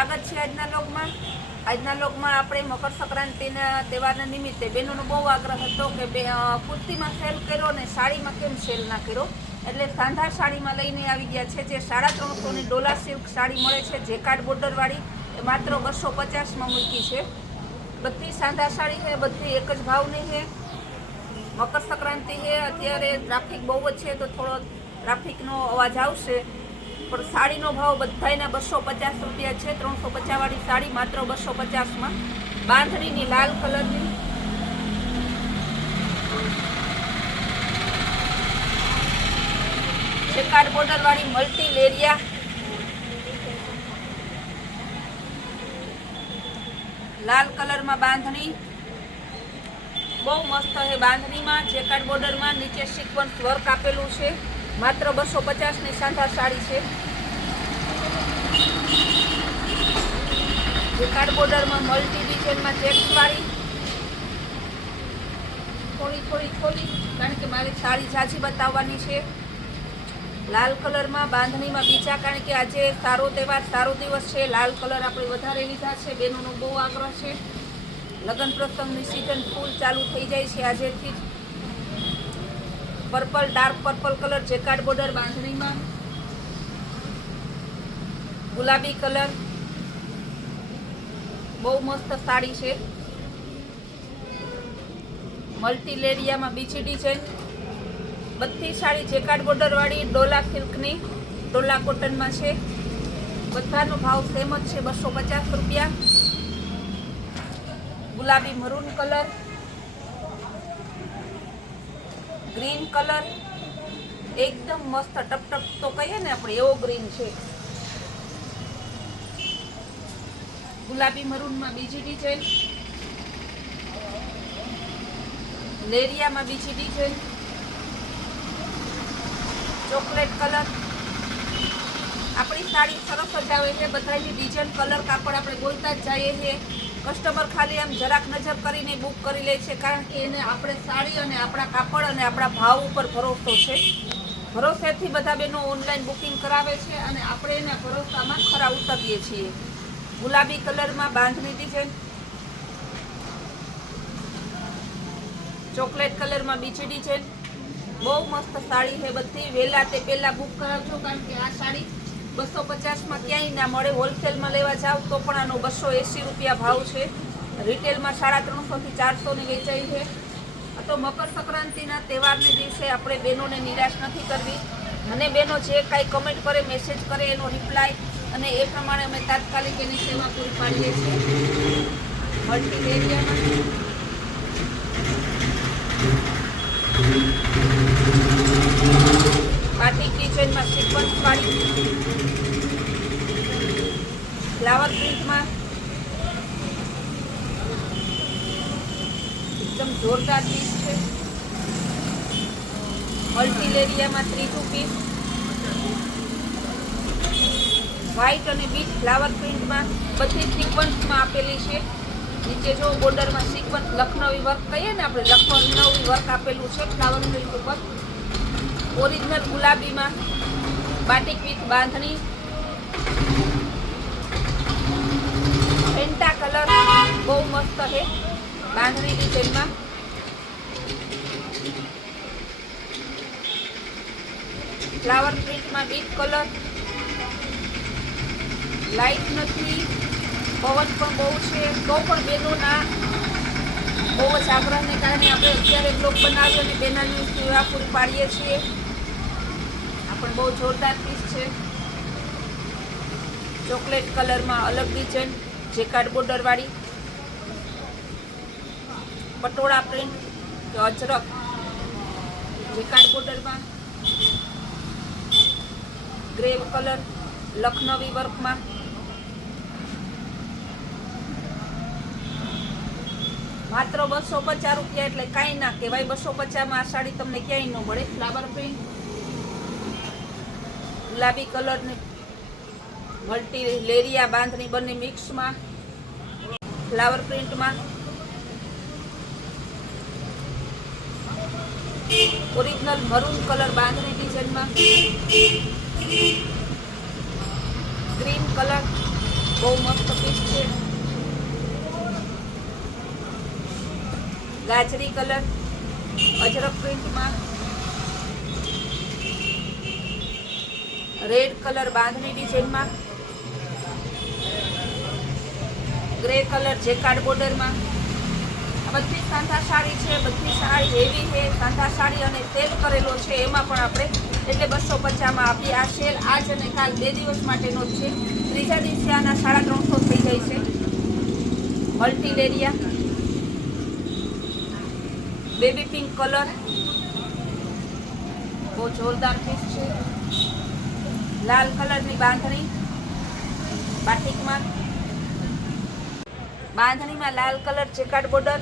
સ્વાગત છે આજના લોગમાં. આજના લોગમાં આપણે મકર સંક્રાંતિના તહેવારના નિમિત્તે બહેનોનો બહુ આગ્રહ હતો કે કુર્તીમાં સેલ કર્યો ને સાડીમાં કેમ સેલ ના કર્યો, એટલે સાંધા સાડીમાં લઈને આવી ગયા છે. જે 350ની ડોલા સિલ્ક સાડી મળે છે, જેકાર્ડ બોર્ડરવાળી, એ માત્ર 250માં મૂકી છે. બધી સાંધા સાડી છે, બધી એક જ ભાવની છે. મકર સંક્રાંતિ છે, અત્યારે ટ્રાફિક બહુ જ છે તો થોડો ટ્રાફિકનો અવાજ આવશે, પણ સાડીનો ભાવ બધાયના 250 રૂપિયા છે. 350 વાળી સાડી માત્ર 250માં. બાંધણીની લાલ કલરની જેકાર્ડ બોર્ડર વાળી મલ્ટી લેરિયા લાલ કલરમાં બાંધણી બહુ મસ્ત છે. બાંધણીમાં જેકાર્ડ બોર્ડરમાં નીચે સિક્વન્સ વર્ક આપેલું છે. માત્ર 250ની સાંધા સાડી છે. જેકાર્ડ બોર્ડરમાં મલ્ટી ડિઝાઇનમાં ચેક્સ વાળી થોડી કારણ કે મારી સાડી ઝાઝી બતાવવાની છે. લાલ કલરમાં બાંધણીમાં બીજા, કારણ કે આજે સારો તહેવાર, સારો દિવસ છે. લાલ કલર આપણે વધારે લીધા છે. બહેનોનો બહુ આગ્રહ છે. લગ્ન પ્રસંગની સિઝન ફૂલ ચાલુ થઈ જાય છે આજેથી જ. Purple, dark purple colour jacquard border બાંધણીમાં. ગુલાબી કલર બહુ મસ્ત સાડી છે. મલ્ટી લેરિયામાં બીજી ડિઝાઇન. બધી સાડી જેકાર્ડ બોર્ડર વાળી ડોલા સિલ્કની, ડોલા કોટનમાં છે. બધાનો ભાવ સેમ જ છે, 250 રૂપિયા. ગુલાબી મરૂન કલર, ગ્રીન કલર, એકદમ મસ્ત ટપટપ તો કહીએ ને આપણે, એવો ગ્રીન છે. ગુલાબી મરૂનમાં બીજી ડિઝાઇન, લેરિયામાં બીજી ડિઝાઇન, ચોકલેટ કલર. આપણી સાડી સરસ સજાવે છે. બધાની ડિઝાઇન, કલર, કાપડ આપણે બોલતા જ જઈએ છીએ. કસ્ટમર ખાલી આમ જરાક નજર કરીને બુક કરી લે છે, કારણ કે એને આપણે સાડી અને આપણા કાપડ અને આપણા ભાવ ઉપર ભરોસો છે. ભરોસેથી બધા બહેનો ઓનલાઈન બુકિંગ કરાવે છે અને આપણે એના ભરોસામાં ખરા ઉતરીએ છીએ. ગુલાબી કલરમાં બાંધણી ડિઝાઇન, ચોકલેટ કલરમાં બીજી ડિઝાઇન. બહુ મસ્ત સાડી છે બધી. વહેલા તે પહેલાં બુક કરાવજો, કારણ કે આ સાડી 250માં ક્યાંય ના મળે. હોલસેલમાં લેવા જાવ તો પણ આનો 280 રૂપિયા ભાવ છે. રિટેલમાં 350થી 400ની વેચાઈ છે. તો મકર સંક્રાંતિના તહેવારને દિવસે આપણે બહેનોને નિરાશ નથી કરવી. મને બહેનો જે કાંઈ કમેન્ટ કરે, મેસેજ કરે, એનો રિપ્લાય અને એ પ્રમાણે અમે તાત્કાલિક એની સેવા પૂરી પાડીએ છીએ. મલ્ટી એરિયામાં બાટિક ડિઝાઇનમાં સિક્વન્સ વાળી, ફ્લાવર પ્રિન્ટમાં એકદમ જોરદાર પીસ છે. મલ્ટી લેરિયામાં ત્રીજું પીસ, વ્હાઈટ અને બીચ ફ્લાવર પ્રિન્ટમાં બધી સિક્વન્સમાં આપેલી છે. નીચે જો બોર્ડરમાં સિક્વન્સ લખનવી વર્ક કહીએ ને આપણે, લખનવી વર્ક આપેલું છે ફ્લાવર પ્રિન્ટ ઉપર. ઓરિજિનલ ગુલાબીમાં બાટિક વિથ બાંધણી. પેન્ટા કલર બહુ મસ્ત છે બાંધણી ડિઝાઇનમાં. ફ્લાવર પ્રિન્ટમાં બીચ કલર. લાઇટ નથી, પવન પણ બહુ છે, તો પણ બહેનોના બહુ જ આગ્રહને કારણે આપણે અત્યારે બ્લોગ બનાવી અને બહેનોની સેવા પૂરી પાડીએ છીએ. આ પણ બહુ જોરદાર પીસ છે. ચોકલેટ કલરમાં અલગ ડિઝાઇન, જેકાર્ડ બોર્ડર વાળી. પટોળા પ્રિન્ટ કે અજરક જેકાર્ડ બોર્ડરમાં. ગ્રે કલર લખનવી વર્કમાં. માત્ર 250 રૂપિયા, એટલે કાંઈ ના કહેવાય. 250માં આ સાડી તમને ક્યાંય ન મળે. ફ્લાવર પ્રિન્ટ, ગુલાબી કલરની મલ્ટી લેરિયા બાંધણી બંને મિક્સમાં. ફ્લાવર પ્રિન્ટમાં ઓરિજિનલ મરૂન કલર બાંધણી ડિઝાઇનમાં. ગ્રીન કલર બહુ મસ્ત પીસ છે. ગાજરી કલર, અજરક પ્રિન્ટમાં, રેડ કલર બાંધણી ડિઝાઇનમાં, ગ્રે કલર જેકાર્ડ બોર્ડરમાં. આ બધી સાંધા સાડી છે. બધી સાડી હેવી છે. સાંધા સાડી અને સેલ કરેલો છે એમાં પણ આપણે એટલે 250 આપીએ. આ સેલ આજ અને કાલ 2 દિવસ માટેનો જ છે. ત્રીજા દિવસે આના 350 થઈ જાય છે. મલ્ટી લેરિયા, બેબી પિંક કલર, બહુ જોરદાર પીસ છે. લાલ કલરની બાંધણી બાટિકમાં, બાંધણીમાં લાલ કલર જેકાર્ડ બોર્ડર.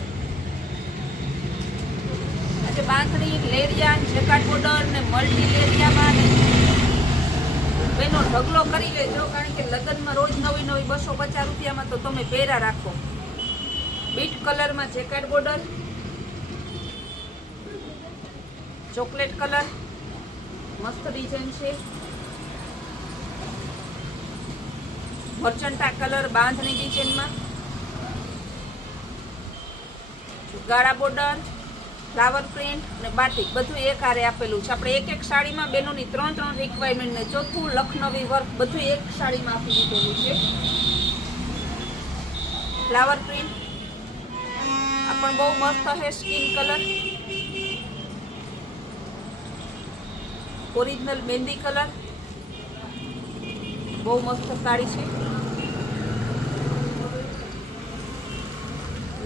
એટલે બાંધણી લેરિયા જેકાર્ડ બોર્ડર ને મલ્ટી લેરિયામાં બેનો ઢગલો કરી લેજો, કારણ કે લગ્નમાં રોજ નવી 250 રૂપિયામાં તો તમે પહેરા રાખો. બીટ કલરમાં જેકાર્ડ બોર્ડર, ચોકલેટ કલર મસ્ત ડિઝાઇન છે. મર્ચન્ટા કલર બાંધણી ડિઝાઇનમાં, ગાળા બોર્ડર, ફ્લાવર પ્રિન્ટ અને બાટિક બધું એક હારે આપેલું છે. આપણે એક સાડીમાં બેનોની 3 રિક્વાયરમેન્ટ ને ચોથું લખનવી વર્ક બધું એક સાડીમાં આપી દીધેલું છે. ફ્લાવર પ્રિન્ટ આ પણ બહુ મસ્ત છે. સ્કિન કલર, ઓરિજિનલ મહેંદી કલર, બહુ મસ્ત સાડી છે.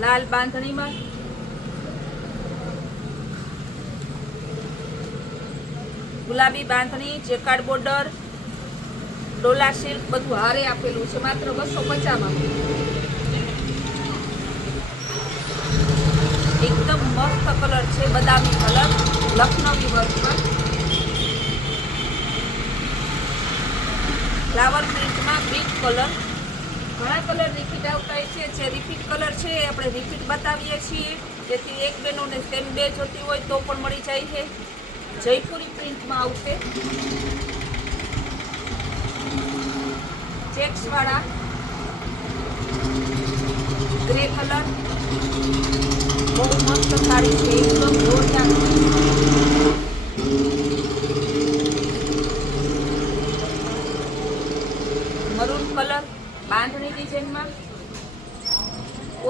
લાલ બાંધણીમાં, ગુલાબી બાંધણી જેકાર્ડ બોર્ડર, ડોલા સિલ્ક બધું હારે આપેલું છે માત્ર 250 એકદમ મસ્ત કલર છે. બદામી કલર લખનવી વર્કમાં, ફ્લાવર પ્રિન્ટમાં બીટ કલર. ઘણા કલર રિપીટ આવતા હોય છે. જે રિપીટ કલર છે એ આપણે રિપીટ બતાવીએ છીએ, જેથી એક બેનોને સેમ 2 જોતી હોય તો પણ મળી જાય છે. જયપુરી પ્રિન્ટમાં આવશે. ચેક્સ વાળા ગ્રે કલર, બહુ મસ્ત સાડી છે. એકદમ જોરદાર. મરૂન કલર બાંધણી ડિઝાઇનમાં,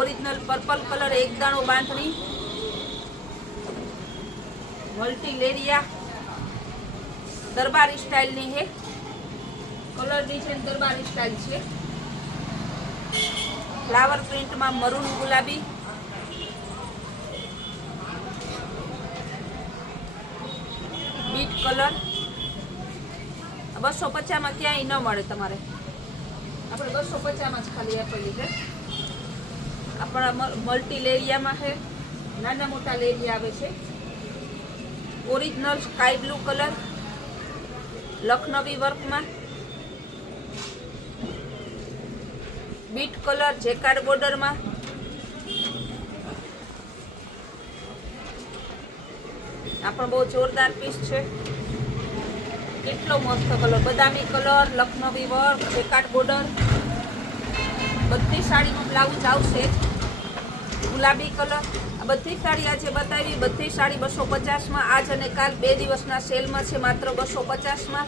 ઓરિજિનલ પર્પલ કલર એક દાણો બાંધણી, મલ્ટી લેરિયા દરબારી સ્ટાઇલની છે. કલર ડિઝાઇન દરબારી સ્ટાઇલ છે. ફ્લાવર પ્રિન્ટમાં મરૂન ગુલાબી, બીટ કલર. 250 ક્યાંય ન મળે તમારે. આપણે 250 જ ખાલી આપેલી છે. આપણા મલ્ટી લેરિયામાં છે. નાના મોટા લેરિયા આવે છે. Original sky blue colour Lucknowi વર્કમાં, બીટ કલર જેકાર્ડ બોર્ડરમાં, આ પણ બહુ જોરદાર પીસ છે. કેટલો મસ્ત કલર, બદામી colour Lucknowi work jacquard border. બધી સાડીમાં બ્લાઉઝ આવશે. ગુલાબી કલર. આ બધી સાડી આજે બતાવી, બધી સાડી 250 આજ અને કાલ 2 દિવસના સેલમાં છે માત્ર 250.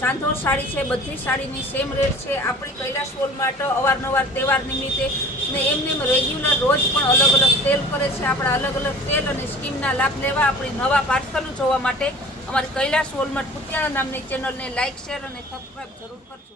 સાંધો સાડી છે. બધી સાડીની સેમ રેટ છે. આપણી કૈલાસ વોલમાર્ટ અવારનવાર તહેવાર નિમિત્તે ને એમને રેગ્યુલર રોજ પણ અલગ અલગ સેલ કરે છે. આપણા અલગ અલગ સેલ અને સ્કીમના લાભ લેવા આપણી નવા પાર્સલ જોવા માટે અમારી કૈલાસ વોલમાર્ટ કુતિયાણા નામની ચેનલને લાઇક, શેર અને સબસ્ક્રાઈબ જરૂર કરજો.